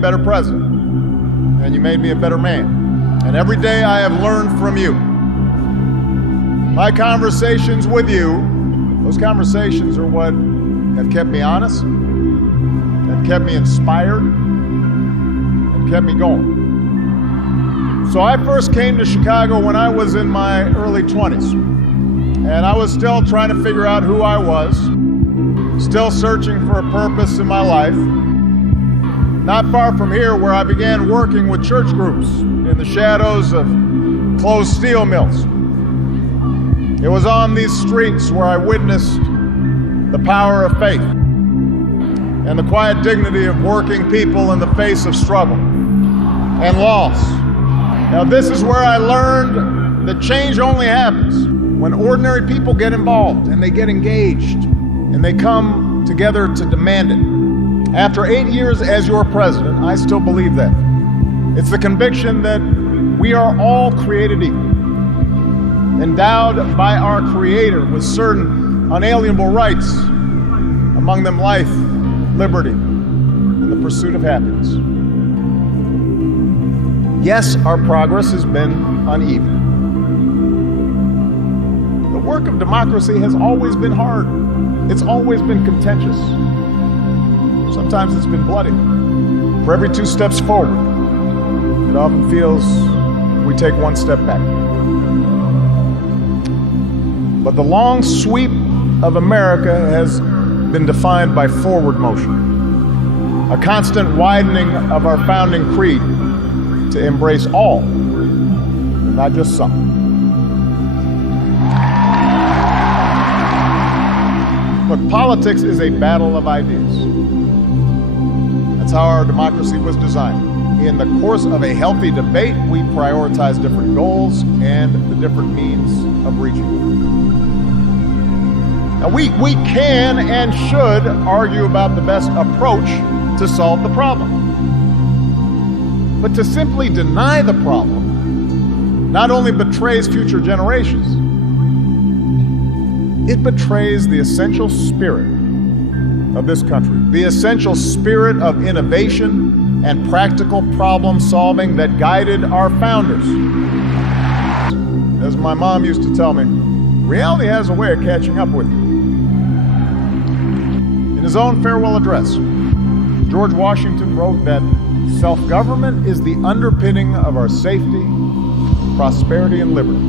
better president, and you made me a better man. And every day I have learned from you. My conversations with you, those conversations are what have kept me honest, have kept me inspired, and kept me going. So I first came to Chicago when I was in my early 20s, and I was still trying to figure out who I was, still searching for a purpose in my life. Not far from here, where I began working with church groups in the shadows of closed steel mills. It was on these streets where I witnessed the power of faith and the quiet dignity of working people in the face of struggle and loss. Now, this is where I learned that change only happens when ordinary people get involved and they get engaged and they come together to demand it. After 8 years as your president, I still believe that. It's the conviction that we are all created equal, endowed by our Creator with certain unalienable rights, among them life, liberty, and the pursuit of happiness. Yes, our progress has been uneven. The work of democracy has always been hard. It's always been contentious. Sometimes it's been bloody. For every 2 steps forward, it often feels we take 1 step back. But the long sweep of America has been defined by forward motion, a constant widening of our founding creed to embrace all, and not just some. Look, politics is a battle of ideas. That's how our democracy was designed. In the course of a healthy debate, we prioritize different goals and the different means of reaching them. Now, we can and should argue about the best approach to solve the problem. But to simply deny the problem not only betrays future generations, it betrays the essential spirit of this country, the essential spirit of innovation and practical problem solving that guided our founders. As my mom used to tell me, reality has a way of catching up with you. In his own farewell address, George Washington wrote that self-government is the underpinning of our safety, prosperity, and liberty.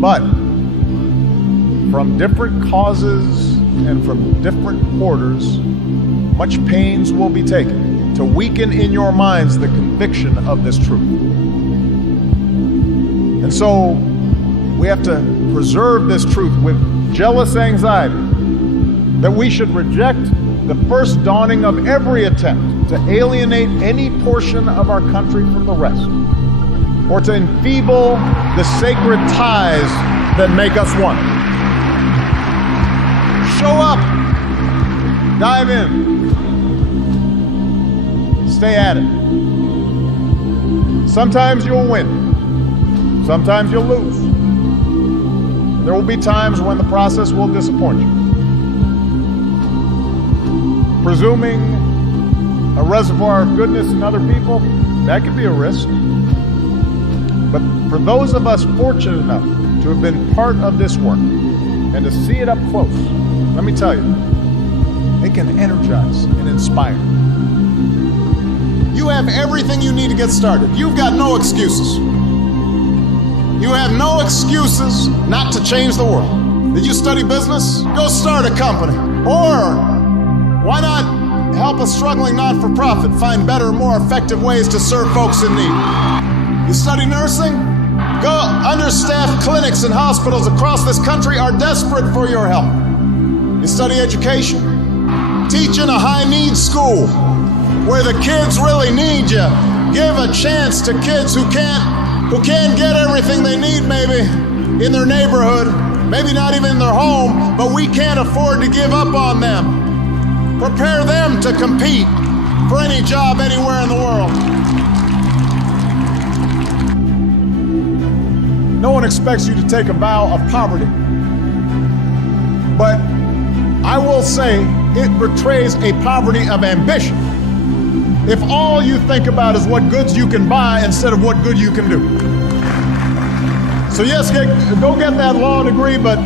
But from different causes and from different quarters, much pains will be taken to weaken in your minds the conviction of this truth. And so we have to preserve this truth with jealous anxiety that we should reject the first dawning of every attempt to alienate any portion of our country from the rest, or to enfeeble the sacred ties that make us one. Show up, dive in, stay at it. Sometimes you'll win, sometimes you'll lose. There will be times when the process will disappoint you. Presuming a reservoir of goodness in other people, that could be a risk. But for those of us fortunate enough to have been part of this work and to see it up close, let me tell you, it can energize and inspire. You have everything you need to get started. You've got no excuses. You have no excuses not to change the world. Did you study business? Go start a company. Or why not help a struggling not-for-profit find better, more effective ways to serve folks in need? You study nursing? Go. Understaffed clinics and hospitals across this country are desperate for your help. You study education? Teach in a high-needs school where the kids really need you. Give a chance to kids who can't get everything they need maybe in their neighborhood, maybe not even in their home, but we can't afford to give up on them. Prepare them to compete for any job anywhere in the world. No one expects you to take a vow of poverty, but I will say it betrays a poverty of ambition if all you think about is what goods you can buy instead of what good you can do. So yes, go get that law degree, but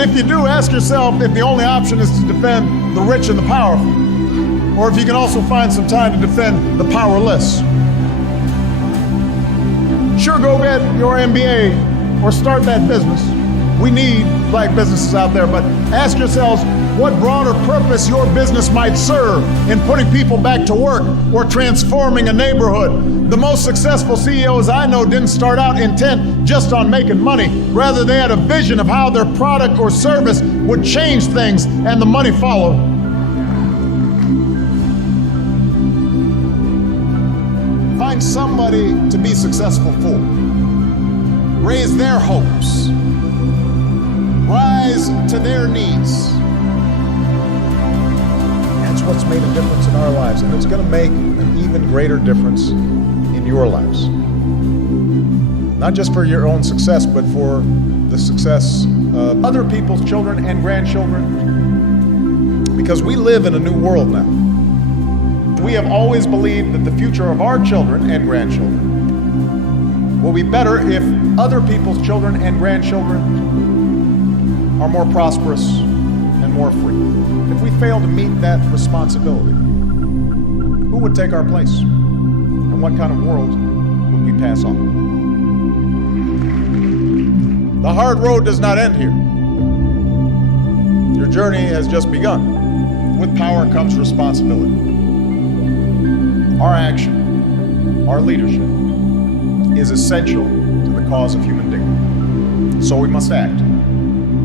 if you do, ask yourself if the only option is to defend the rich and the powerful, or if you can also find some time to defend the powerless. Sure, go get your MBA or start that business. We need black businesses out there, but ask yourselves what broader purpose your business might serve in putting people back to work or transforming a neighborhood. The most successful CEOs I know didn't start out intent just on making money. Rather, they had a vision of how their product or service would change things, and the money followed. Find somebody to be successful for. Raise their hopes. Rise to their needs. That's what's made a difference in our lives, and it's going to make an even greater difference in your lives. Not just for your own success, but for the success of other people's children and grandchildren. Because we live in a new world now. We have always believed that the future of our children and grandchildren will be better if other people's children and grandchildren are more prosperous and more free. If we fail to meet that responsibility, who would take our place? And what kind of world would we pass on? The hard road does not end here. Your journey has just begun. With power comes responsibility. Our action, our leadership, is essential to the cause of human dignity. So we must act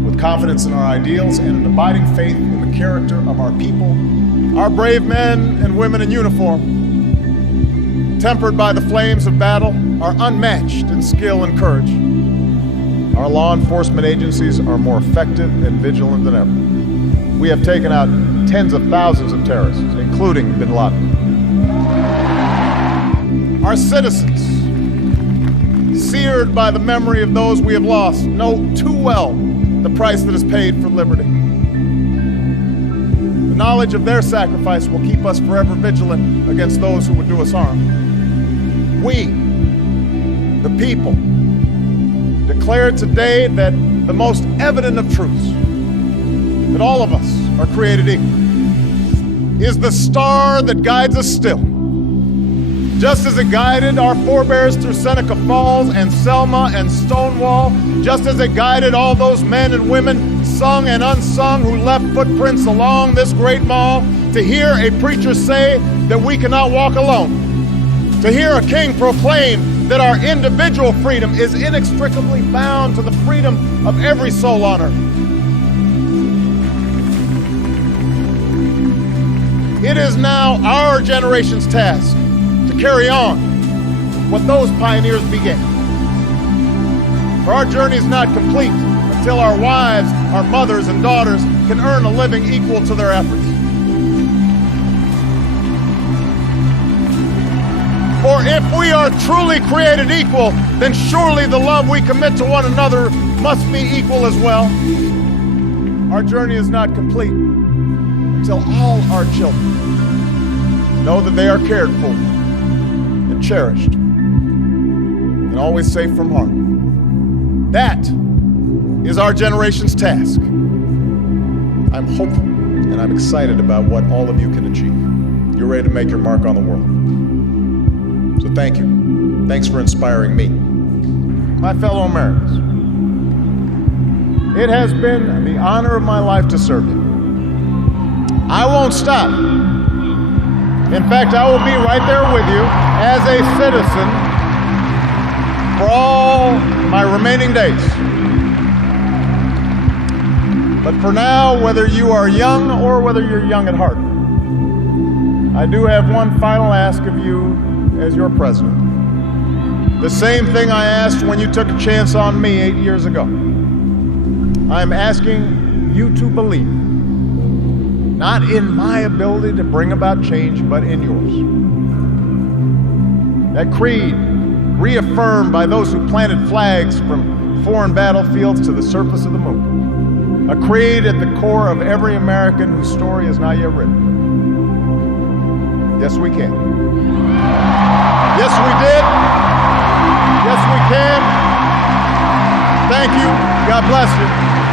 with confidence in our ideals and an abiding faith in the character of our people. Our brave men and women in uniform, tempered by the flames of battle, are unmatched in skill and courage. Our law enforcement agencies are more effective and vigilant than ever. We have taken out tens of thousands of terrorists, including bin Laden. Our citizens, seared by the memory of those we have lost, know too well the price that is paid for liberty. The knowledge of their sacrifice will keep us forever vigilant against those who would do us harm. We, the people, declare today that the most evident of truths, that all of us are created equal, is the star that guides us still. Just as it guided our forebears through Seneca Falls and Selma and Stonewall, just as it guided all those men and women, sung and unsung, who left footprints along this great mall, to hear a preacher say that we cannot walk alone, to hear a king proclaim that our individual freedom is inextricably bound to the freedom of every soul on earth. It is now our generation's task to carry on what those pioneers began. For our journey is not complete until our wives, our mothers, and daughters can earn a living equal to their efforts. For if we are truly created equal, then surely the love we commit to one another must be equal as well. Our journey is not complete until all our children know that they are cared for and cherished and always safe from harm. That is our generation's task. I'm hopeful and I'm excited about what all of you can achieve. You're ready to make your mark on the world. So thank you. Thanks for inspiring me. My fellow Americans, it has been the honor of my life to serve you. I won't stop. In fact, I will be right there with you as a citizen for all my remaining days. But for now, whether you are young or whether you're young at heart, I do have one final ask of you as your president. The same thing I asked when you took a chance on me 8 years ago. I'm asking you to believe, not in my ability to bring about change, but in yours. That creed, reaffirmed by those who planted flags from foreign battlefields to the surface of the moon. A creed at the core of every American whose story is not yet written. Yes, we can. Yes, we did. Yes, we can. Thank you. God bless you.